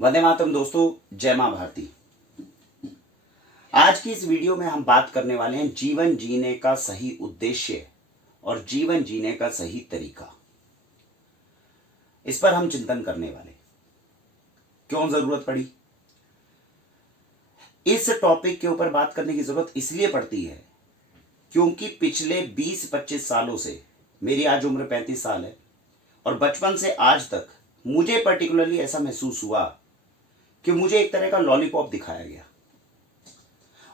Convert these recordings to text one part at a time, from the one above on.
वंदे मातरम दोस्तों, जय मां भारती। आज की इस वीडियो में हम बात करने वाले हैं जीवन जीने का सही उद्देश्य और जीवन जीने का सही तरीका। इस पर हम चिंतन करने वाले। क्यों जरूरत पड़ी? इस टॉपिक के ऊपर बात करने की जरूरत इसलिए पड़ती है क्योंकि पिछले 20-25 सालों से, मेरी आज उम्र 35 साल है, और बचपन से आज तक मुझे पर्टिकुलरली ऐसा महसूस हुआ कि मुझे एक तरह का लॉलीपॉप दिखाया गया।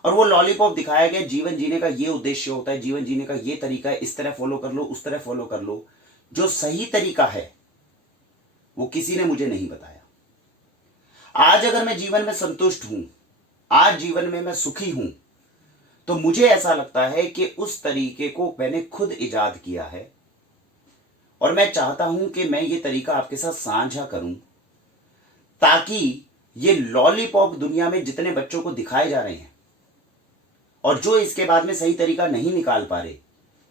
और वो लॉलीपॉप दिखाया गया, जीवन जीने का ये उद्देश्य होता है, जीवन जीने का ये तरीका है, इस तरह फॉलो कर लो, उस तरह फॉलो कर लो। जो सही तरीका है वो किसी ने मुझे नहीं बताया। आज अगर मैं जीवन में संतुष्ट हूं, आज जीवन में मैं सुखी हूं, तो मुझे ऐसा लगता है कि उस तरीके को मैंने खुद इजाद किया है और मैं चाहता हूं कि मैं ये तरीका आपके साथ साझा करूं, ताकि ये लॉलीपॉप दुनिया में जितने बच्चों को दिखाए जा रहे हैं और जो इसके बाद में सही तरीका नहीं निकाल पा रहे,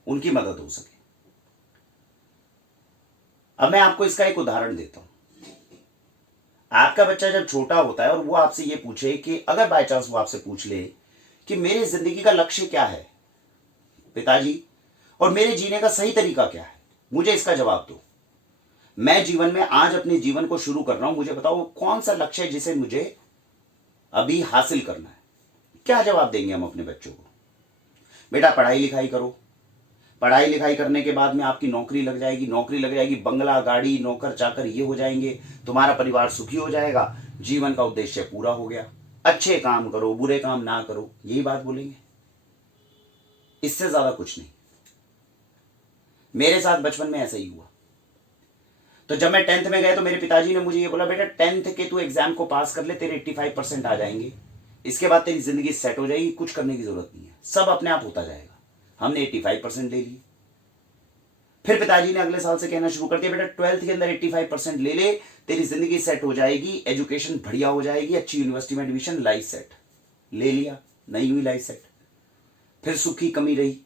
उनकी मदद हो सके। अब मैं आपको इसका एक उदाहरण देता हूं। आपका बच्चा जब छोटा होता है और वो आपसे ये पूछे कि अगर बाय चांस वो आपसे पूछ ले कि मेरी जिंदगी का लक्ष्य क्या है पिताजी, और मेरे जीने का सही तरीका क्या है, मुझे इसका जवाब दो। मैं जीवन में आज अपने जीवन को शुरू कर रहा हूं, मुझे बताओ कौन सा लक्ष्य है जिसे मुझे अभी हासिल करना है। क्या जवाब देंगे हम अपने बच्चों को? बेटा पढ़ाई लिखाई करो, पढ़ाई लिखाई करने के बाद में आपकी नौकरी लग जाएगी, नौकरी लग जाएगी, बंगला गाड़ी नौकर चाकर ये हो जाएंगे, तुम्हारा परिवार सुखी हो जाएगा, जीवन का उद्देश्य पूरा हो गया। अच्छे काम करो, बुरे काम ना करो, यही बात बोलेंगे, इससे ज्यादा कुछ नहीं। मेरे साथ बचपन में ऐसा ही हुआ। तो जब मैं 10th में गया तो मेरे पिताजी ने मुझे ये बोला, बेटा 10th के तू एग्जाम को पास कर ले, तेरे 85% आ जाएंगे, इसके बाद तेरी जिंदगी सेट हो जाएगी, कुछ करने की जरूरत नहीं है, सब अपने आप होता जाएगा। हमने 85% ले लिए। फिर पिताजी ने अगले साल से कहना शुरू कर दिया, बेटा 12th के अंदर 85% ले ले, तेरी जिंदगी सेट हो जाएगी, एजुकेशन बढ़िया हो जाएगी, अच्छी यूनिवर्सिटी में एडमिशन, लाइफ सेट। ले लिया, नहीं हुई लाइफ सेट, फिर सुख की कमी रही।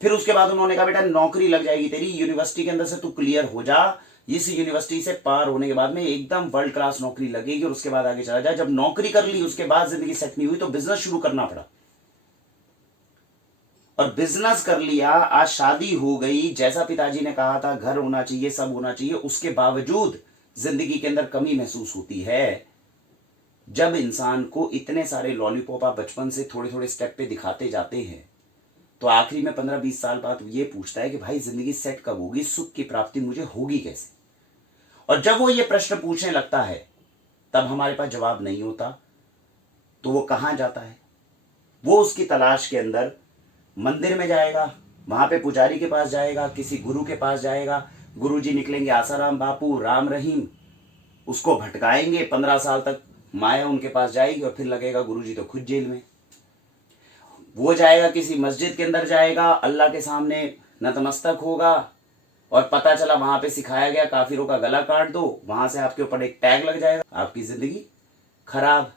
फिर उसके बाद उन्होंने कहा, बेटा नौकरी लग जाएगी तेरी, यूनिवर्सिटी के अंदर से तू क्लियर हो जा, इस यूनिवर्सिटी से पार होने के बाद में एकदम वर्ल्ड क्लास नौकरी लगेगी और उसके बाद आगे चला जाए। जब नौकरी कर ली, उसके बाद जिंदगी सेट नहीं हुई तो बिजनेस शुरू करना पड़ा, और बिजनेस कर लिया, आज शादी हो गई, जैसा पिताजी ने कहा था घर होना चाहिए, सब होना चाहिए, उसके बावजूद जिंदगी के अंदर कमी महसूस होती है। जब इंसान को इतने सारे लॉलीपॉप आप बचपन से थोड़े थोड़े स्टेप पे दिखाते जाते हैं, तो आखिरी में 15-20 साल बाद ये पूछता है कि भाई जिंदगी सेट कब होगी, सुख की प्राप्ति मुझे होगी कैसे? और जब वो ये प्रश्न पूछने लगता है, तब हमारे पास जवाब नहीं होता, तो वो कहां जाता है? वो उसकी तलाश के अंदर मंदिर में जाएगा, वहां पे पुजारी के पास जाएगा, किसी गुरु के पास जाएगा, गुरुजी निकलेंगे आसाराम बापू, राम रहीम, उसको भटकाएंगे 15 साल तक, माया उनके पास जाएगी और फिर लगेगा गुरुजी तो खुद जेल में। वो जाएगा किसी मस्जिद के अंदर जाएगा, अल्लाह के सामने नतमस्तक होगा, और पता चला वहां पे सिखाया गया काफिरों का गला काट दो, वहां से आपके ऊपर एक टैग लग जाएगा, आपकी जिंदगी खराब।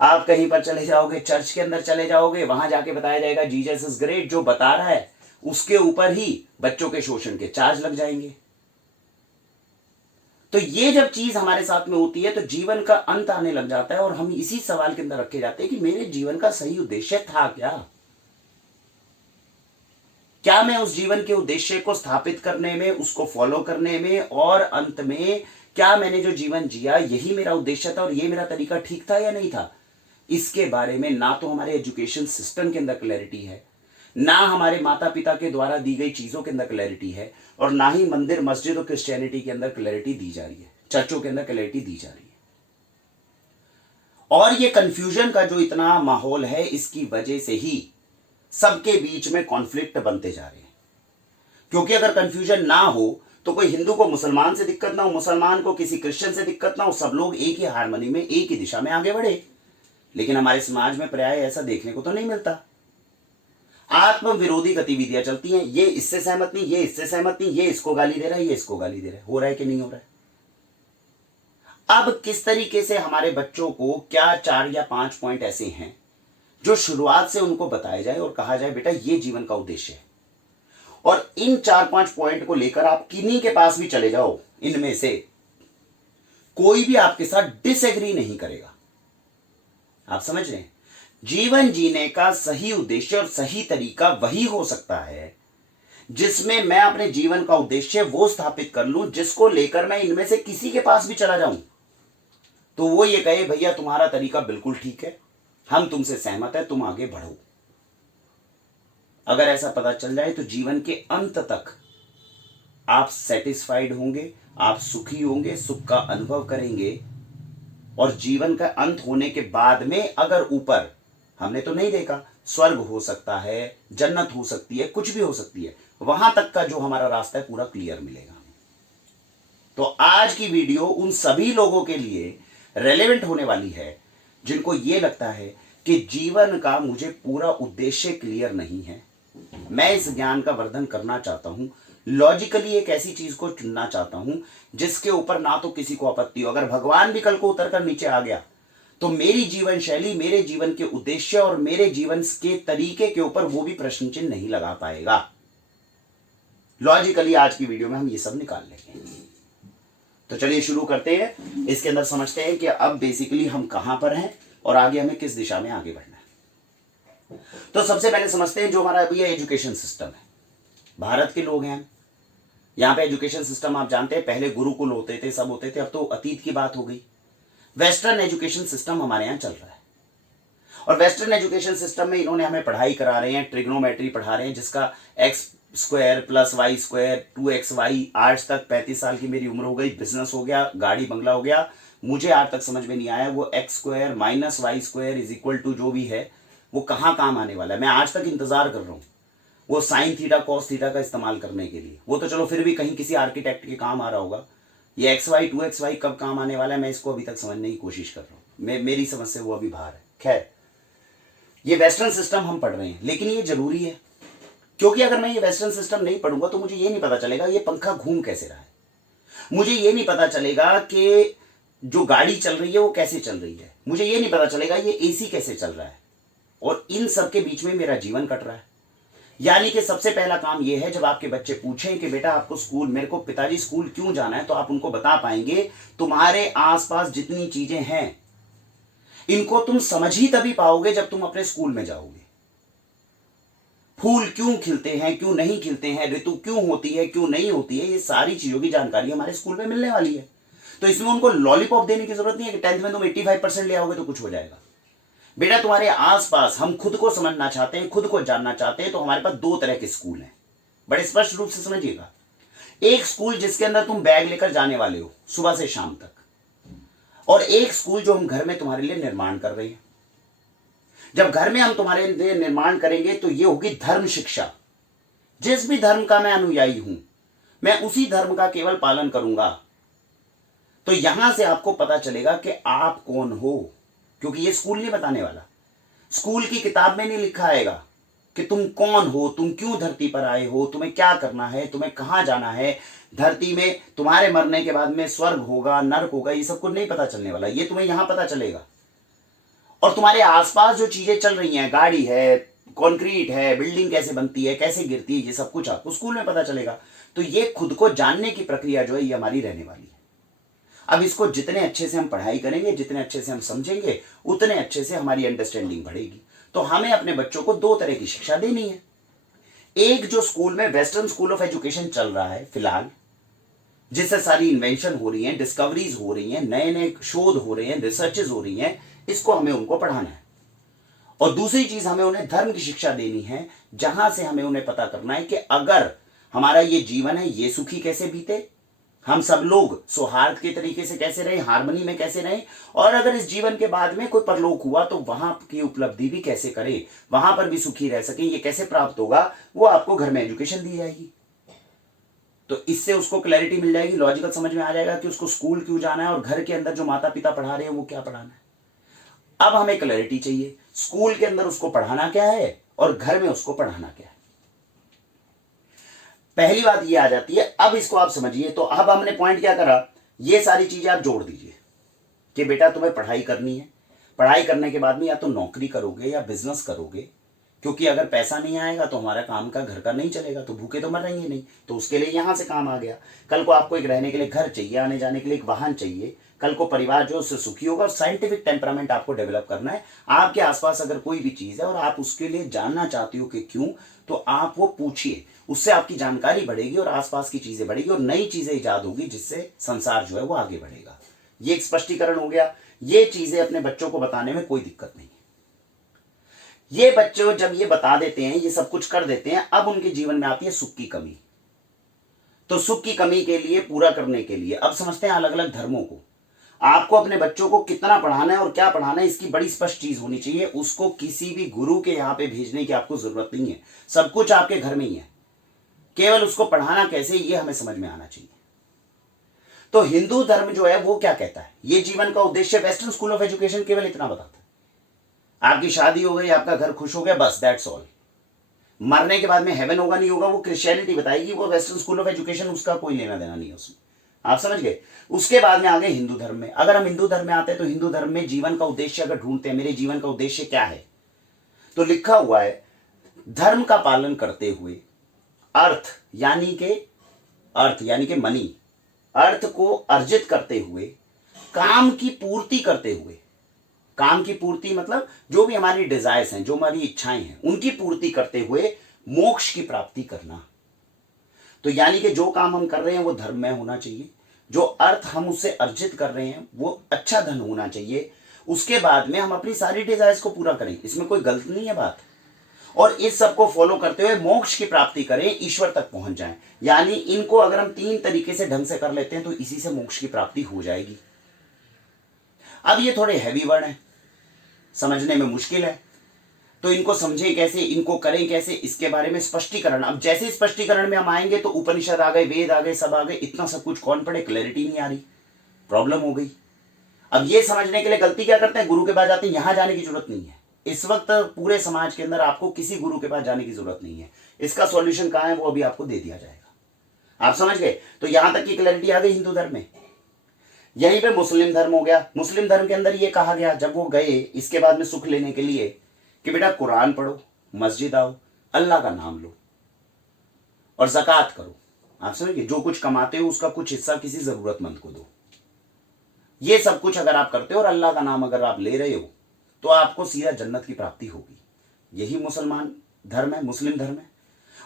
आप कहीं पर चले जाओगे, चर्च के अंदर चले जाओगे, वहां जाके बताया जाएगा जीसस इज ग्रेट, जो बता रहा है उसके ऊपर ही बच्चों के शोषण के चार्ज लग जाएंगे। तो ये जब चीज हमारे साथ में होती है तो जीवन का अंत आने लग जाता है और हम इसी सवाल के अंदर रखे जाते हैं कि मेरे जीवन का सही उद्देश्य था क्या? क्या मैं उस जीवन के उद्देश्य को स्थापित करने में, उसको फॉलो करने में, और अंत में क्या मैंने जो जीवन जिया यही मेरा उद्देश्य था और ये मेरा तरीका ठीक था या नहीं था? इसके बारे में ना तो हमारे एजुकेशन सिस्टम के अंदर क्लैरिटी है, ना हमारे माता पिता के द्वारा दी गई चीजों के अंदर क्लैरिटी है, और ना ही मंदिर मस्जिद और क्रिश्चियनिटी के अंदर क्लैरिटी दी जा रही है, चर्चों के अंदर क्लैरिटी दी जा रही है। और ये कंफ्यूजन का जो इतना माहौल है, इसकी वजह से ही सबके बीच में कॉन्फ्लिक्ट बनते जा रहे हैं। क्योंकि अगर कंफ्यूजन ना हो तो कोई हिंदू को मुसलमान से दिक्कत ना हो, मुसलमान को किसी क्रिश्चियन से दिक्कत ना हो, सब लोग एक ही हारमोनी में एक ही दिशा में आगे बढ़े। लेकिन हमारे समाज में प्राय ऐसा देखने को तो नहीं मिलता। आत्म विरोधी गतिविधियां चलती हैं, ये इससे सहमत नहीं, ये इससे सहमत नहीं, ये इसको गाली दे रहा है, ये इसको गाली दे रहा है। हो रहा है कि नहीं हो रहा है? अब किस तरीके से हमारे बच्चों को, क्या 4 या 5 पॉइंट ऐसे हैं जो शुरुआत से उनको बताया जाए और कहा जाए बेटा ये जीवन का उद्देश्य है, और इन 4-5 पॉइंट को लेकर आप किन्हीं के पास भी चले जाओ, इनमें से कोई भी आपके साथ डिसएग्री नहीं करेगा। आप समझ रहे हैं? जीवन जीने का सही उद्देश्य और सही तरीका वही हो सकता है जिसमें मैं अपने जीवन का उद्देश्य वो स्थापित कर लूं जिसको लेकर मैं इनमें से किसी के पास भी चला जाऊं तो वो ये कहे भैया तुम्हारा तरीका बिल्कुल ठीक है, हम तुमसे सहमत है, तुम आगे बढ़ो। अगर ऐसा पता चल जाए तो जीवन के अंत तक आप सेटिस्फाइड होंगे, आप सुखी होंगे, सुख का अनुभव करेंगे। और जीवन का अंत होने के बाद में अगर ऊपर हमने तो नहीं देखा, स्वर्ग हो सकता है, जन्नत हो सकती है, कुछ भी हो सकती है, वहां तक का जो हमारा रास्ता है पूरा क्लियर मिलेगा। तो आज की वीडियो उन सभी लोगों के लिए रेलेवेंट होने वाली है जिनको यह लगता है कि जीवन का मुझे पूरा उद्देश्य क्लियर नहीं है, मैं इस ज्ञान का वर्धन करना चाहता हूं, लॉजिकली एक ऐसी चीज को चुनना चाहता हूं जिसके ऊपर ना तो किसी को आपत्ति हो। अगर भगवान भी कल को उतरकर नीचे आ गया तो मेरी जीवन शैली, मेरे जीवन के उद्देश्य और मेरे जीवन के तरीके के ऊपर वो भी प्रश्न चिन्ह नहीं लगा पाएगा। लॉजिकली आज की वीडियो में हम ये सब निकाल लेंगे। तो चलिए शुरू करते हैं। इसके अंदर समझते हैं कि अब बेसिकली हम कहां पर हैं और आगे हमें किस दिशा में आगे बढ़ना है। तो सबसे पहले समझते हैं जो हमारा अभी एजुकेशन सिस्टम है। भारत के लोग हैं, यहां पे एजुकेशन सिस्टम आप जानते हैं, पहले गुरुकुल होते थे, सब होते थे, अब तो अतीत की बात हो गई। वेस्टर्न एजुकेशन सिस्टम हमारे यहां चल रहा है और वेस्टर्न एजुकेशन सिस्टम में इन्होंने हमें पढ़ाई करा रहे हैं, ट्रिग्नोमेट्री पढ़ा रहे हैं, जिसका x square plus y square 2xy। आज तक 35 साल की मेरी उम्र हो गई, बिजनेस हो गया, गाड़ी बंगला हो गया, मुझे आज तक समझ में नहीं आया वो x square minus y square is equal to जो भी है वो कहां काम आने वाला है। मैं आज तक इंतजार कर रहा हूं वो साइन थीटा कॉस थीटा का इस्तेमाल करने के लिए। वो तो चलो फिर भी कहीं किसी आर्किटेक्ट के काम आ रहा होगा, ये XY 2xy कब काम आने वाला है मैं इसको अभी तक समझने की कोशिश कर रहा हूं। मेरी समझ से वो अभी बाहर है। खैर, ये वेस्टर्न सिस्टम हम पढ़ रहे हैं, लेकिन ये जरूरी है क्योंकि अगर मैं ये वेस्टर्न सिस्टम नहीं पढ़ूंगा तो मुझे ये नहीं पता चलेगा ये पंखा घूम कैसे रहा है, मुझे ये नहीं पता चलेगा कि जो गाड़ी चल रही है वो कैसे चल रही है, मुझे ये नहीं पता चलेगा ये AC कैसे चल रहा है, और इन सब के बीच में मेरा जीवन कट रहा है। यानी कि सबसे पहला काम यह है, जब आपके बच्चे पूछें कि बेटा आपको स्कूल, मेरे को पिताजी स्कूल क्यों जाना है, तो आप उनको बता पाएंगे तुम्हारे आसपास जितनी चीजें हैं इनको तुम समझ ही तभी पाओगे जब तुम अपने स्कूल में जाओगे। फूल क्यों खिलते हैं, क्यों नहीं खिलते हैं, ऋतु क्यों होती है, क्यों नहीं होती है, ये सारी चीजों की जानकारी हमारे स्कूल में मिलने वाली है। तो इसमें उनको लॉलीपॉप देने की जरूरत नहीं है कि 10th में तुम 85% ले आओगे तो कुछ हो जाएगा। बेटा तुम्हारे आसपास हम खुद को समझना चाहते हैं, खुद को जानना चाहते हैं, तो हमारे पास दो तरह के स्कूल हैं, बड़े स्पष्ट रूप से समझिएगा। एक स्कूल जिसके अंदर तुम बैग लेकर जाने वाले हो सुबह से शाम तक, और एक स्कूल जो हम घर में तुम्हारे लिए निर्माण कर रहे हैं। जब घर में हम तुम्हारे लिए निर्माण करेंगे तो ये होगी धर्म शिक्षा। जिस भी धर्म का मैं अनुयायी हूं मैं उसी धर्म का केवल पालन करूंगा। तो यहां से आपको पता चलेगा कि आप कौन हो, क्योंकि ये स्कूल नहीं बताने वाला। स्कूल की किताब में नहीं लिखा आएगा कि तुम कौन हो, तुम क्यों धरती पर आए हो, तुम्हें क्या करना है, तुम्हें कहां जाना है, धरती में तुम्हारे मरने के बाद में स्वर्ग होगा, नरक होगा, ये सब कुछ नहीं पता चलने वाला। ये तुम्हें यहां पता चलेगा। और तुम्हारे आसपास जो चीजें चल रही हैं, गाड़ी है, कंक्रीट है, बिल्डिंग कैसे बनती है, कैसे गिरती है, ये सब कुछ आपको स्कूल में पता चलेगा। तो ये खुद को जानने की प्रक्रिया जो है ये हमारी रहने वाली है। अब इसको जितने अच्छे से हम पढ़ाई करेंगे, जितने अच्छे से हम समझेंगे, उतने अच्छे से हमारी अंडरस्टैंडिंग बढ़ेगी। तो हमें अपने बच्चों को दो तरह की शिक्षा देनी है। एक जो स्कूल में वेस्टर्न स्कूल ऑफ एजुकेशन चल रहा है फिलहाल, जिससे सारी इन्वेंशन हो रही हैं, डिस्कवरीज हो रही हैं, नए नए शोध हो रहे हैं, रिसर्चेज हो रही हैं, इसको हमें उनको पढ़ाना है। और दूसरी चीज हमें उन्हें धर्म की शिक्षा देनी है, जहां से हमें उन्हें पता करना है कि अगर हमारा ये जीवन है ये सुखी कैसे बीते, हम सब लोग सौहार्द के तरीके से कैसे रहे, हार्मनी में कैसे रहे, और अगर इस जीवन के बाद में कोई परलोक हुआ तो वहां की उपलब्धि भी कैसे करें, वहां पर भी सुखी रह सके, ये कैसे प्राप्त होगा, वो आपको घर में एजुकेशन दी जाएगी। तो इससे उसको क्लैरिटी मिल जाएगी, लॉजिकल समझ में आ जाएगा कि उसको स्कूल क्यों जाना है और घर के अंदर जो माता पिता पढ़ा रहे हैं वो क्या पढ़ाना है। अब हमें क्लैरिटी चाहिए, स्कूल के अंदर उसको पढ़ाना क्या है और घर में उसको पढ़ाना क्या है। पहली बात ये आ जाती है, अब इसको आप समझिए। तो अब हमने पॉइंट क्या करा, ये सारी चीजें आप जोड़ दीजिए कि बेटा तुम्हें पढ़ाई करनी है, पढ़ाई करने के बाद में या तो नौकरी करोगे या बिजनेस करोगे, क्योंकि अगर पैसा नहीं आएगा तो हमारा काम का घर का नहीं चलेगा, तो भूखे तो मरेंगे नहीं। तो उसके लिए यहां से काम आ गया। कल को आपको एक रहने के लिए घर चाहिए, आने जाने के लिए एक वाहन चाहिए, कल को परिवार जो उससे सुखी होगा। और साइंटिफिक टेम्परामेंट आपको डेवलप करना है। आपके आसपास अगर कोई भी चीज है और आप उसके लिए जानना चाहते हो कि क्यों, तो आप वो पूछिए, उससे आपकी जानकारी बढ़ेगी और आसपास की चीजें बढ़ेगी और नई चीजें ईजाद होगी, जिससे संसार जो है वो आगे बढ़ेगा। ये एक स्पष्टीकरण हो गया। ये चीजें अपने बच्चों को बताने में कोई दिक्कत नहीं है। ये बच्चे जब ये बता देते हैं, ये सब कुछ कर देते हैं, अब उनके जीवन में आती है सुख की कमी। तो सुख की कमी के लिए, पूरा करने के लिए अब समझते हैं अलग अलग धर्मों को। आपको अपने बच्चों को कितना पढ़ाना है और क्या पढ़ाना है, इसकी बड़ी स्पष्ट चीज होनी चाहिए। उसको किसी भी गुरु के यहां पे भेजने की आपको जरूरत नहीं है, सब कुछ आपके घर में ही है। केवल उसको पढ़ाना कैसे, ये हमें समझ में आना चाहिए। तो हिंदू धर्म जो है वो क्या कहता है, ये जीवन का उद्देश्य, वेस्टर्न स्कूल ऑफ एजुकेशन केवल इतना बताता है, आपकी शादी हो गई, आपका घर खुश हो गया, बस दैट्स ऑल। मरने के बाद में हेवन होगा नहीं होगा, वो क्रिश्चियनिटी बताएगी, वो वेस्टर्न स्कूल ऑफ एजुकेशन उसका कोई लेना देना नहीं है उसमें। आप समझ गए। उसके बाद में आ गए हिंदू धर्म में। अगर हम हिंदू धर्म में आते हैं तो हिंदू धर्म में जीवन का उद्देश्य अगर ढूंढते हैं, मेरे जीवन का उद्देश्य क्या है, तो लिखा हुआ है धर्म का पालन करते हुए, अर्थ यानी के मनी, अर्थ को अर्जित करते हुए, काम की पूर्ति करते हुए, काम की पूर्ति मतलब जो भी हमारी डिजायर्स हैं, जो हमारी इच्छाएं हैं, उनकी पूर्ति करते हुए मोक्ष की प्राप्ति करना। तो यानी कि जो काम हम कर रहे हैं वो धर्म में होना चाहिए, जो अर्थ हम उससे अर्जित कर रहे हैं वो अच्छा धन होना चाहिए, उसके बाद में हम अपनी सारी डिजायर्स को पूरा करें, इसमें कोई गलत नहीं है बात। और इस सब को फॉलो करते हुए मोक्ष की प्राप्ति करें, ईश्वर तक पहुंच जाएं। यानी इनको अगर हम 3 तरीके से ढंग से कर लेते हैं तो इसी से मोक्ष की प्राप्ति हो जाएगी। अब ये थोड़े हैवी वर्ड हैं, समझने में मुश्किल है, तो इनको समझें कैसे, इनको करें कैसे, इसके बारे में स्पष्टीकरण। अब जैसे स्पष्टीकरण में हम आएंगे तो उपनिषद आ गए, वेद आ गए, सब आ गए, इतना सब कुछ कौन पढ़े, क्लैरिटी नहीं आ रही, प्रॉब्लम हो गई। अब ये समझने के लिए गलती क्या करते हैं, गुरु के पास जाते हैं, यहां जाने की जरूरत नहीं है। इस वक्त पूरे समाज के अंदर आपको किसी गुरु के पास जाने की जरूरत नहीं है। इसका सॉल्यूशन कहां है वो अभी आपको दे दिया जाएगा। आप समझ गए। तो यहां तक की क्लैरिटी आ गई हिंदू धर्म में। यहीं पे मुस्लिम धर्म हो गया। मुस्लिम धर्म के अंदर ये कहा गया जब वो गए इसके बाद में सुख लेने के लिए कि बेटा कुरान पढ़ो, मस्जिद आओ, अल्लाह का नाम लो और ज़कात करो। आप समझिए, जो कुछ कमाते हो उसका कुछ हिस्सा किसी जरूरतमंद को दो। ये सब कुछ अगर आप करते हो और अल्लाह का नाम अगर आप ले रहे हो तो आपको सीधा जन्नत की प्राप्ति होगी। यही मुसलमान धर्म है, मुस्लिम धर्म है।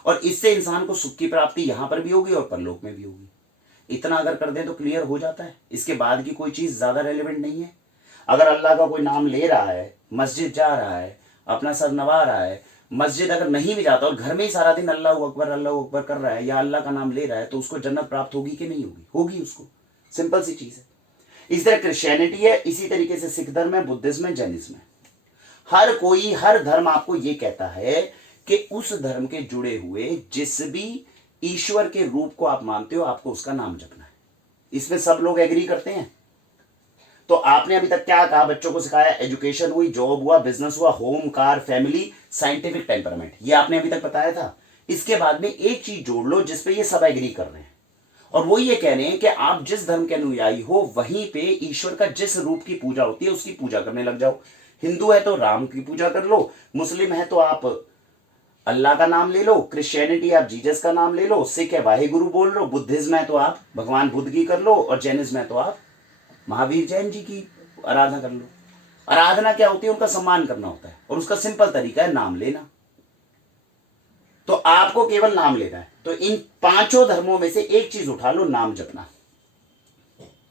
और इससे इंसान को सुख की प्राप्ति यहां पर भी होगी और परलोक में भी होगी। इतना अगर कर दें तो क्लियर हो जाता है। इसके बाद की कोई चीज ज्यादा रेलेवेंट नहीं है। अगर अल्लाह का कोई नाम ले रहा है, मस्जिद जा रहा है, अपना सर नवा रहा है, मस्जिद अगर नहीं भी जाता और घर में ही सारा दिन अल्लाह अकबर कर रहा है या अल्लाह का नाम ले रहा है, तो उसको जन्नत प्राप्त होगी कि नहीं होगी? होगी उसको। सिंपल सी चीज है। इस तरह क्रिश्चियनिटी है, इसी तरीके से सिख धर्म है, बुद्धिज्म है, जैनिज्म है। हर धर्म आपको यह कहता है कि उस धर्म के जुड़े हुए जिस भी ईश्वर के रूप को आप मानते हो आपको उसका नाम जपना है। इसमें सब लोग एग्री करते हैं। तो आपने अभी तक क्या कहा, बच्चों को सिखाया, एजुकेशन हुई, जॉब हुआ, बिजनेस हुआ, home, car, family, scientific temperament, ये आपने अभी तक बताया था। इसके बाद में एक चीज जोड़ लो जिसपे ये सब एग्री कर रहे हैं, और वो ये कह रहे हैं कि आप जिस धर्म के अनुयायी हो वहीं पे ईश्वर का जिस रूप की पूजा होती है उसकी पूजा करने लग जाओ। हिंदू है तो राम की पूजा कर लो, मुस्लिम है तो आप अल्लाह का नाम ले लो, क्रिश्चियनिटी आप जीसस का नाम ले लो, सिख है वाहेगुरु बोल लो, बुद्धिज्म है तो आप भगवान बुद्ध की कर लो, और जैनिज्म है तो आप महावीर जैन जी की आराधना कर लो। आराधना क्या होती है? उनका सम्मान करना होता है, और उसका सिंपल तरीका है नाम लेना। तो आपको केवल नाम लेना है। तो इन 5 धर्मों में से एक चीज उठा लो, नाम जपना।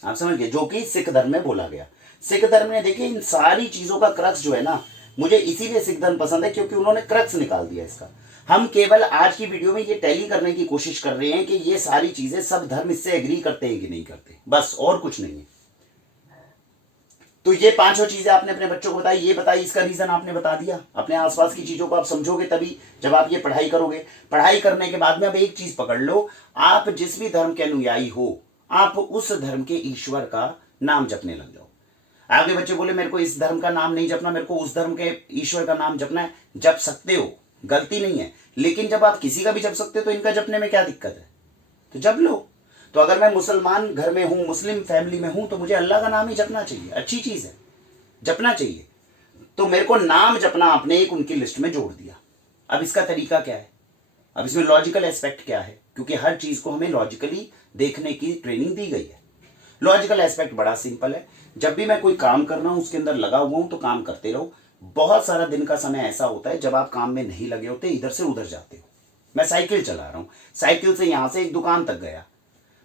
आप समझ गए, जो कि सिख धर्म में बोला गया। सिख धर्म ने देखिए इन सारी चीजों का क्रक्स जो है ना, मुझे इसीलिए सिख धर्म पसंद है क्योंकि उन्होंने क्रक्स निकाल दिया इसका। हम केवल आज की वीडियो में ये टैली करने की कोशिश कर रहे हैं कि ये सारी चीजें सब धर्म इससे एग्री करते हैं कि नहीं करते, बस, और कुछ नहीं है। तो ये 5 चीजें आपने अपने बच्चों को बताई, ये बताई, इसका रीजन आपने बता दिया। अपने आसपास की चीजों को आप समझोगे तभी जब आप ये पढ़ाई करोगे। पढ़ाई करने के बाद में अब एक चीज पकड़ लो, आप जिस भी धर्म के अनुयायी हो आप उस धर्म के ईश्वर का नाम जपने लग जाओ। आपके बच्चे बोले मेरे को इस धर्म का नाम नहीं जपना, मेरे को उस धर्म के ईश्वर का नाम जपना है, जप सकते हो, गलती नहीं है। लेकिन जब आप किसी का भी जप सकते हो तो इनका जपने में क्या दिक्कत है? तो जप लो। तो अगर मैं मुसलमान घर में हूं, मुस्लिम फैमिली में हूं, तो मुझे अल्लाह का नाम ही जपना चाहिए, अच्छी चीज है, जपना चाहिए। तो मेरे को नाम जपना आपने एक उनकी लिस्ट में जोड़ दिया। अब इसका तरीका क्या है? अब इसमें लॉजिकल एस्पेक्ट क्या है? क्योंकि हर चीज को हमें लॉजिकली देखने की ट्रेनिंग दी गई है। लॉजिकल एस्पेक्ट बड़ा सिंपल है। जब भी मैं कोई काम कर रहा हूं उसके अंदर लगा हुआ हूं तो काम करते रहो। बहुत सारा दिन का समय ऐसा होता है जब आप काम में नहीं लगे होते, इधर से उधर जाते हो। मैं साइकिल चला रहा हूं, साइकिल से यहां से एक दुकान तक गया,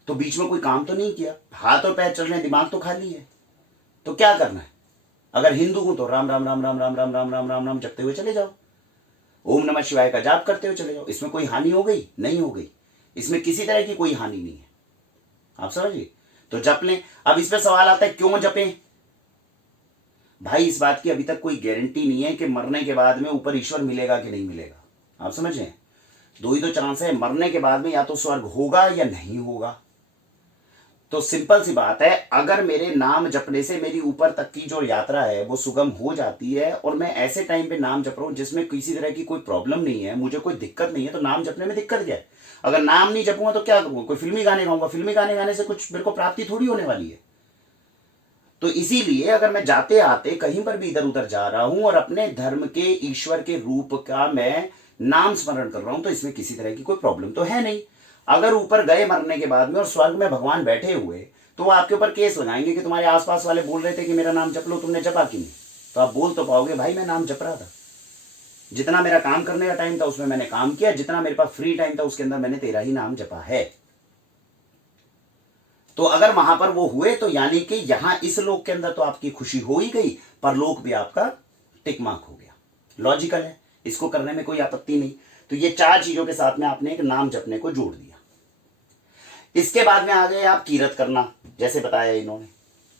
तो बीच में कोई काम तो नहीं किया, हाथ और पैर चल रहे हैं, दिमाग तो खाली है। तो क्या करना है? अगर हिंदू हूं तो राम राम राम राम राम राम राम राम राम राम जपते हुए चले जाओ, ओम नमः शिवाय का जाप करते हुए चले जाओ। इसमें कोई हानि हो गई? नहीं हो गई। इसमें किसी तरह की कोई हानि नहीं है। आप समझिए? तो जप लें। अब इस पर सवाल आता है क्यों जपें? भाई इस बात की अभी तक कोई गारंटी नहीं है कि मरने के बाद में ऊपर ईश्वर मिलेगा कि नहीं मिलेगा। आप समझे? दो ही तो चांस है, मरने के बाद में या तो स्वर्ग होगा या नहीं होगा। तो सिंपल सी बात है, अगर मेरे नाम जपने से मेरी ऊपर तक की जो यात्रा है वो सुगम हो जाती है और मैं ऐसे टाइम पे नाम जप रहा हूं जिसमें किसी तरह की कोई प्रॉब्लम नहीं है, मुझे कोई दिक्कत नहीं है, तो नाम जपने में दिक्कत क्या है? अगर नाम नहीं जपूंगा तो क्या करूंगा? कोई फिल्मी गाने गाऊंगा? फिल्मी गाने गाने से कुछ मेरे को प्राप्ति थोड़ी होने वाली है। तो इसीलिए अगर मैं जाते आते कहीं पर भी इधर उधर जा रहा हूं और अपने धर्म के ईश्वर के रूप का मैं नाम स्मरण कर रहा हूं तो इसमें किसी तरह की कोई प्रॉब्लम तो है नहीं। अगर ऊपर गए मरने के बाद में और स्वर्ग में भगवान बैठे हुए तो वो आपके ऊपर केस लगाएंगे कि तुम्हारे आसपास वाले बोल रहे थे कि मेरा नाम जप लो, तुमने जपा क्यों नहीं? तो आप बोल तो पाओगे भाई मैं नाम जप रहा था, जितना मेरा काम करने का टाइम था उसमें मैंने काम किया, जितना मेरे पास फ्री टाइम था उसके अंदर मैंने तेरा ही नाम जपा है। तो अगर वहां पर वो हुए तो यानी कि यहां इस लोक के अंदर तो आपकी खुशी हो ही गई, परलोक भी आपका टिक मार्क हो गया। लॉजिकल है, इसको करने में कोई आपत्ति नहीं। तो ये चार चीजों के साथ में आपने एक नाम जपने को जोड़ दिया। इसके बाद में आ गए आप कीरत करना। जैसे बताया इन्होंने,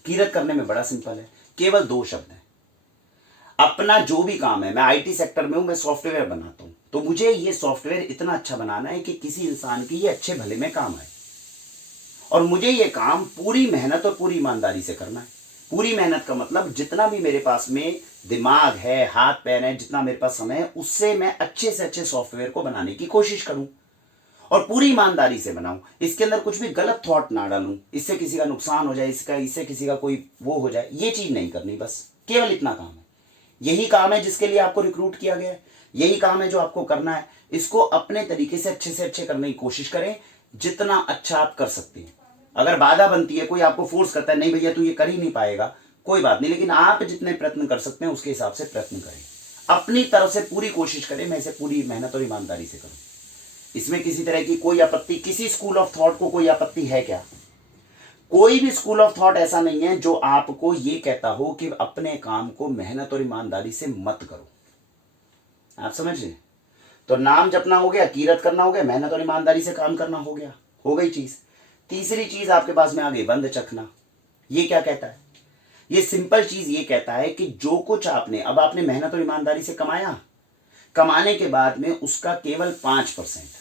कीरत करने में बड़ा सिंपल है, केवल दो शब्द है। अपना जो भी काम है, मैं आईटी सेक्टर में हूं, मैं सॉफ्टवेयर बनाता हूं, तो मुझे ये सॉफ्टवेयर इतना अच्छा बनाना है कि किसी इंसान की ये अच्छे भले में काम आए, और मुझे ये काम पूरी मेहनत और पूरी ईमानदारी से करना है। पूरी मेहनत का मतलब जितना भी मेरे पास में दिमाग है, हाथ पैर है, जितना मेरे पास समय है, उससे मैं अच्छे से अच्छे सॉफ्टवेयर को बनाने की कोशिश करूं और पूरी ईमानदारी से बनाऊं। इसके अंदर कुछ भी गलत थॉट ना डालूं, इससे किसी का नुकसान हो जाए, इससे किसी का कोई वो हो जाए, ये चीज नहीं करनी। बस केवल इतना काम है। यही काम है जिसके लिए आपको रिक्रूट किया गया है, यही काम है जो आपको करना है। इसको अपने तरीके से अच्छे करने की कोशिश करें, जितना अच्छा आप कर सकते हैं। अगर बाधा बनती है, कोई आपको फोर्स करता है नहीं भैया तू ये कर ही नहीं पाएगा, कोई बात नहीं, लेकिन आप जितने प्रयत्न कर सकते हैं उसके हिसाब से प्रयत्न करें, अपनी तरफ से पूरी कोशिश करें, मैं इसे पूरी मेहनत और ईमानदारी से करूं। इसमें किसी तरह की कोई आपत्ति, किसी स्कूल ऑफ थॉट को कोई आपत्ति है क्या? कोई भी स्कूल ऑफ थॉट ऐसा नहीं है जो आपको ये कहता हो कि अपने काम को मेहनत और ईमानदारी से मत करो। आप समझ रहे? तो नाम जपना हो गया, कीरत करना हो गया, मेहनत और ईमानदारी से काम करना हो गया, हो गई चीज। तीसरी चीज आपके पास में आ गई, बंद चखना। ये क्या कहता है? ये सिंपल चीज ये कहता है कि जो कुछ आपने अब आपने मेहनत और ईमानदारी से कमाया, कमाने के बाद में उसका केवल 5%,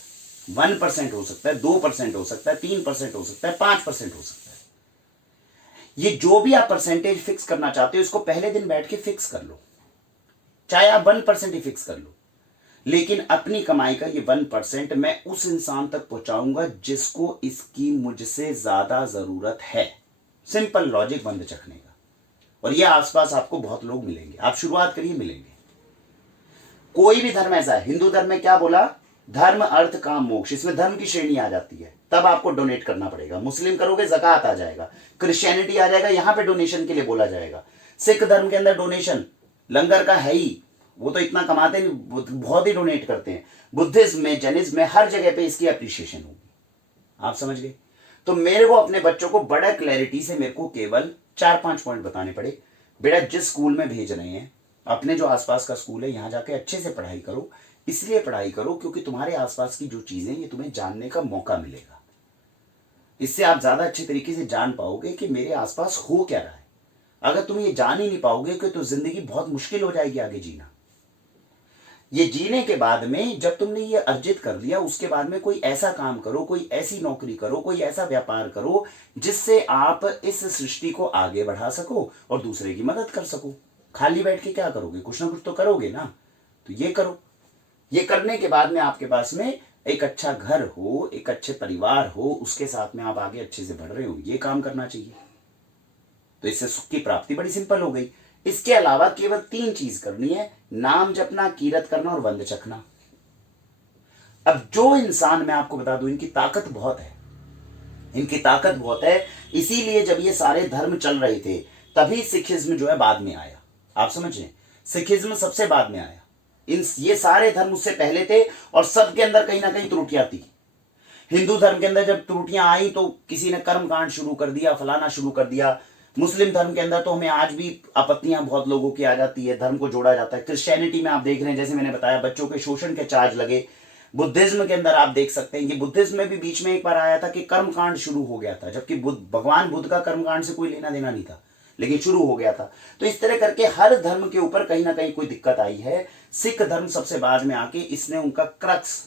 1% हो सकता है, 2% हो सकता है, 3% हो सकता है, 5% हो सकता है। ये जो भी आप परसेंटेज फिक्स करना चाहते हो इसको पहले दिन बैठ के फिक्स कर लो, चाहे आप 1% ही फिक्स कर लो, लेकिन अपनी कमाई का ये 1% मैं उस इंसान तक पहुंचाऊंगा जिसको इसकी मुझसे ज्यादा जरूरत है। सिंपल लॉजिक बंद चखने का। और ये आसपास आपको बहुत लोग मिलेंगे, आप शुरुआत करिए, मिलेंगे। कोई भी धर्म ऐसा है, हिंदू धर्म में क्या बोला? धर्म अर्थ काम मोक्ष, इसमें धर्म की श्रेणी आ जाती है, तब आपको डोनेट करना पड़ेगा। मुस्लिम करोगे ज़कात आ जाएगा, क्रिश्चियनिटी आ जाएगा, यहां पे डोनेशन के लिए बोला जाएगा। सिख धर्म के अंदर डोनेशन लंगर का है ही, वो तो इतना कमाते नहीं, बहुत ही डोनेट करते हैं। बुद्धिज्म में, जैनिज्म में, हर जगह पे इसकी अप्रिशिएशन होगी। आप समझ गए? तो मेरे को अपने बच्चों को बड़ा क्लैरिटी से मेरे को केवल 4-5 पॉइंट बताने पड़े। बेटा जिस स्कूल में भेज रहे हैं, अपने जो आसपास का स्कूल है, यहां जाके अच्छे से पढ़ाई करो। इसलिए पढ़ाई करो क्योंकि तुम्हारे आसपास की जो चीजें ये तुम्हें जानने का मौका मिलेगा। इससे आप ज्यादा अच्छे तरीके से जान पाओगे कि मेरे आसपास हो क्या रहा है। अगर तुम ये जान ही नहीं पाओगे कि तो जिंदगी बहुत मुश्किल हो जाएगी आगे जीना। ये जीने के बाद में जब तुमने ये अर्जित कर लिया, उसके बाद में कोई ऐसा काम करो, कोई ऐसी नौकरी करो, कोई ऐसा व्यापार करो जिससे आप इस सृष्टि को आगे बढ़ा सको और दूसरे की मदद कर सको। खाली बैठ के क्या करोगे? कुछ ना कुछ तो करोगे ना। तो ये करो। ये करने के बाद में आपके पास में एक अच्छा घर हो, एक अच्छे परिवार हो, उसके साथ में आप आगे अच्छे से बढ़ रहे हो, ये काम करना चाहिए। तो इससे सुख की प्राप्ति बड़ी सिंपल हो गई। इसके अलावा केवल 3 चीज करनी है, नाम जपना, कीरत करना और बंद चखना। अब जो इंसान, मैं आपको बता दूं, इनकी ताकत बहुत है, इनकी ताकत बहुत है। इसीलिए जब ये सारे धर्म चल रहे थे तभी सिखिज्म जो है बाद में आया। आप समझे, सिखिज्म सबसे बाद में आया। ये सारे धर्म उससे पहले थे और सबके अंदर कहीं ना कहीं त्रुटियां थी। हिंदू धर्म के अंदर जब त्रुटियां आई तो किसी ने कर्म कांड शुरू कर दिया, फलाना शुरू कर दिया। मुस्लिम धर्म के अंदर तो हमें आज भी आपत्तियां बहुत लोगों की आ जाती है, धर्म को जोड़ा जाता है। क्रिश्चियनिटी में आप देख रहे हैं, जैसे मैंने बताया, बच्चों के शोषण के चार्ज लगे। बुद्धिज्म के अंदर आप देख सकते हैं कि बुद्धिज्म में भी बीच में एक बार आया था कि कर्मकांड शुरू हो गया था, जबकि भगवान बुद्ध का कर्मकांड से कोई लेना देना नहीं था, लेकिन शुरू हो गया था। तो इस तरह करके हर धर्म के ऊपर कहीं ना कहीं कोई दिक्कत आई है। सिख धर्म सबसे बाद में आके इसने उनका क्रक्स,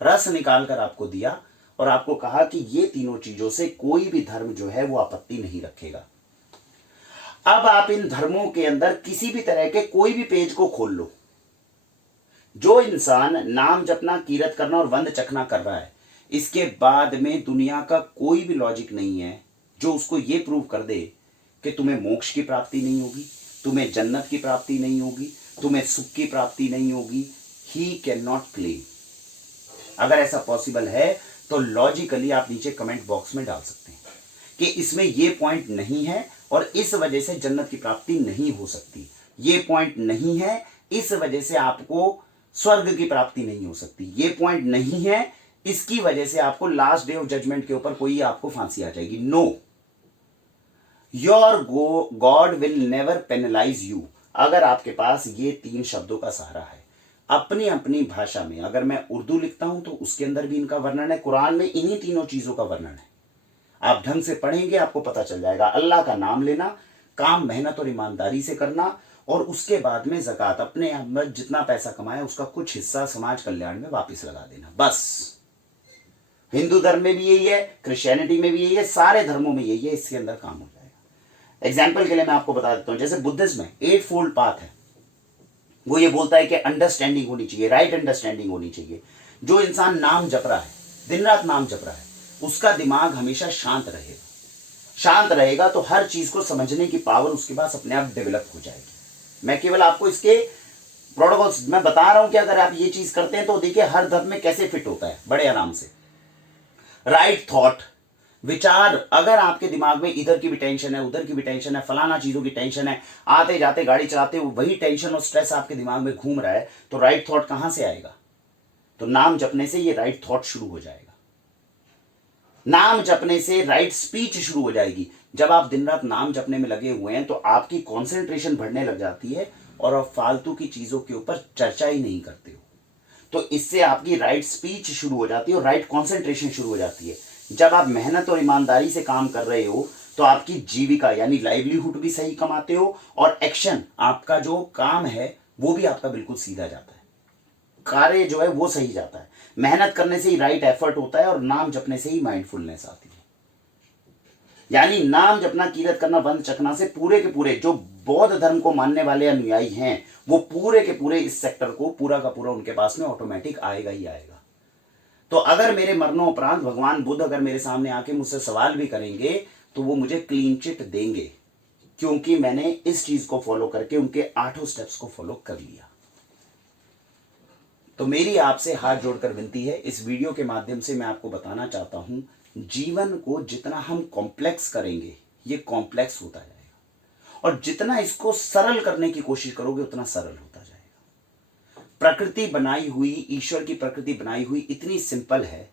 रस निकाल कर आपको दिया और आपको कहा कि ये तीनों चीजों से कोई भी धर्म जो है वो आपत्ति नहीं रखेगा। अब आप इन धर्मों के अंदर किसी भी तरह के कोई भी पेज को खोल लो, जो इंसान नाम जपना, कीरत करना और वंद चखना कर रहा है, इसके बाद में दुनिया का कोई भी लॉजिक नहीं है जो उसको ये प्रूव कर दे कि तुम्हें मोक्ष की प्राप्ति नहीं होगी, तुम्हें जन्नत की प्राप्ति नहीं होगी, तुम्हें सुख की प्राप्ति नहीं होगी। He can not claim. अगर ऐसा पॉसिबल है तो लॉजिकली आप नीचे कमेंट बॉक्स में डाल सकते हैं कि इसमें ये पॉइंट नहीं है और इस वजह से जन्नत की प्राप्ति नहीं हो सकती, ये पॉइंट नहीं है इस वजह से आपको स्वर्ग की प्राप्ति नहीं हो सकती, ये पॉइंट नहीं है इसकी वजह से आपको लास्ट डे ऑफ जजमेंट के ऊपर कोई आपको फांसी आ जाएगी। No, your God will never penalise you. अगर आपके पास ये तीन शब्दों का सहारा है अपनी अपनी भाषा में, अगर मैं उर्दू लिखता हूं तो उसके अंदर भी इनका वर्णन है, कुरान में इन्हीं तीनों चीजों का वर्णन है। आप ढंग से पढ़ेंगे आपको पता चल जाएगा। अल्लाह का नाम लेना, काम मेहनत और ईमानदारी से करना, और उसके बाद में ज़कात, अपने अंदर जितना पैसा कमाया उसका कुछ हिस्सा समाज कल्याण में वापस लगा देना, बस। हिंदू धर्म में भी यही है, क्रिश्चियनिटी में भी यही है, सारे धर्मों में यही है, इसके अंदर काम हो जाएगा। एग्जाम्पल के लिए मैं आपको बता देता हूं, जैसे बुद्धिज्म में 8 फोल्ड पाथ है। वो ये बोलता है कि अंडरस्टैंडिंग होनी चाहिए, राइट अंडरस्टैंडिंग होनी चाहिए। जो इंसान नाम जप रहा है, दिन रात नाम जप रहा है, उसका दिमाग हमेशा शांत रहेगा। शांत रहेगा तो हर चीज को समझने की पावर उसके पास अपने आप डेवलप हो जाएगी। मैं केवल आपको इसके प्रोटोकॉल्स मैं बता रहा हूं कि अगर आप ये चीज करते हैं तो देखिए हर धर्म में कैसे फिट होता है, बड़े आराम से। राइट थॉट, विचार, अगर आपके दिमाग में इधर की भी टेंशन है, उधर की भी टेंशन है, फलाना चीजों की टेंशन है, आते जाते गाड़ी चलाते हुए वही टेंशन और स्ट्रेस आपके दिमाग में घूम रहा है, तो राइट थॉट कहां से आएगा? तो नाम जपने से ये राइट थॉट शुरू हो जाएगा। नाम जपने से राइट स्पीच शुरू हो जाएगी। जब आप दिन रात नाम जपने में लगे हुए हैं तो आपकी कंसंट्रेशन बढ़ने लग जाती है और आप फालतू की चीजों के ऊपर चर्चा ही नहीं करते हो। तो इससे आपकी राइट स्पीच शुरू हो जाती है और राइट कंसंट्रेशन शुरू हो जाती है। जब आप मेहनत और ईमानदारी से काम कर रहे हो तो आपकी जीविका यानी लाइवलीहुड भी सही कमाते हो और एक्शन, आपका जो काम है वो भी आपका बिल्कुल सीधा जाता है, कार्य जो है वो सही जाता है। मेहनत करने से ही राइट एफर्ट होता है और नाम जपने से ही माइंडफुलनेस आती है। यानी नाम जपना, कीरत करना, वंद चखना से पूरे के पूरे जो बौद्ध धर्म को मानने वाले अनुयायी हैं वो पूरे के पूरे इस सेक्टर को पूरा का पूरा उनके पास में ऑटोमेटिक आएगा ही आएगा। तो अगर मेरे मरणोपरांत भगवान बुद्ध अगर मेरे सामने आके मुझसे सवाल भी करेंगे तो वो मुझे क्लीन चिट देंगे, क्योंकि मैंने इस चीज को फॉलो करके उनके 8 स्टेप्स को फॉलो कर लिया। तो मेरी आपसे हाथ जोड़कर विनती है, इस वीडियो के माध्यम से मैं आपको बताना चाहता हूं, जीवन को जितना हम कॉम्प्लेक्स करेंगे ये कॉम्प्लेक्स होता जाएगा और जितना इसको सरल करने की कोशिश करोगे उतना सरल होता जाएगा। प्रकृति बनाई हुई, ईश्वर की प्रकृति बनाई हुई इतनी सिंपल है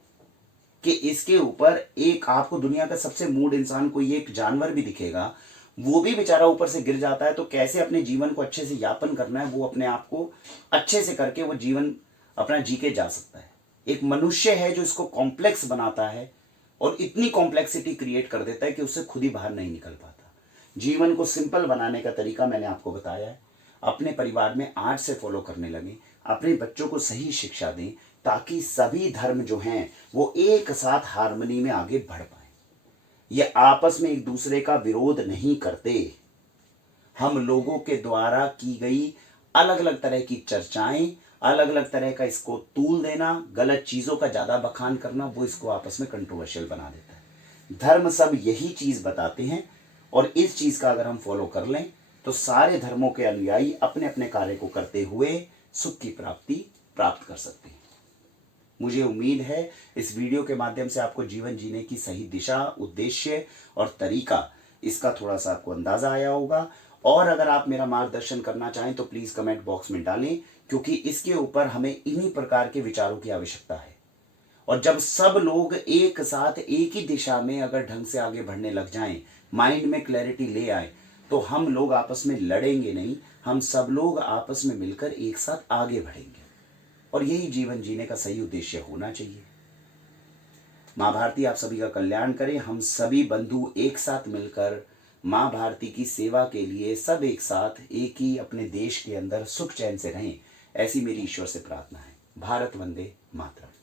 कि इसके ऊपर एक आपको दुनिया का सबसे मूड इंसान कोई एक जानवर भी दिखेगा, वो भी बेचारा ऊपर से गिर जाता है। तो कैसे अपने जीवन को अच्छे से यापन करना है वो अपने आप को अच्छे से करके वो जीवन अपना जी के जा सकता है। एक मनुष्य है जो इसको कॉम्प्लेक्स बनाता है और इतनी कॉम्प्लेक्सिटी क्रिएट कर देता है कि उससे खुद ही बाहर नहीं निकल पाता। जीवन को सिंपल बनाने का तरीका मैंने आपको बताया है। अपने परिवार में आज से फॉलो करने लगे, अपने बच्चों को सही शिक्षा दें ताकि सभी धर्म जो हैं वो एक साथ हार्मनी में आगे बढ़ पाए। ये आपस में एक दूसरे का विरोध नहीं करते। हम लोगों के द्वारा की गई अलग अलग तरह की चर्चाएं, अलग अलग तरह का इसको तूल देना, गलत चीजों का ज्यादा बखान करना, वो इसको आपस में कंट्रोवर्शियल बना देता है। धर्म सब यही चीज बताते हैं और इस चीज का अगर हम फॉलो कर लें तो सारे धर्मों के अनुयायी अपने अपने कार्य को करते हुए सुख की प्राप्ति प्राप्त कर सकते हैं। मुझे उम्मीद है इस वीडियो के माध्यम से आपको जीवन जीने की सही दिशा, उद्देश्य और तरीका, इसका थोड़ा सा आपको अंदाजा आया होगा। और अगर आप मेरा मार्गदर्शन करना चाहें तो प्लीज कमेंट बॉक्स में डालें, क्योंकि इसके ऊपर हमें इन्हीं प्रकार के विचारों की आवश्यकता है। और जब सब लोग एक साथ एक ही दिशा में अगर ढंग से आगे बढ़ने लग जाएं, माइंड में क्लैरिटी ले आए, तो हम लोग आपस में लड़ेंगे नहीं, हम सब लोग आपस में मिलकर एक साथ आगे बढ़ेंगे। और यही जीवन जीने का सही उद्देश्य होना चाहिए। माँ भारती आप सभी का कल्याण करे। हम सभी बंधु एक साथ मिलकर माँ भारती की सेवा के लिए सब एक साथ एक ही अपने देश के अंदर सुख चैन से रहें, ऐसी मेरी ईश्वर से प्रार्थना है। भारत वंदे मातरम।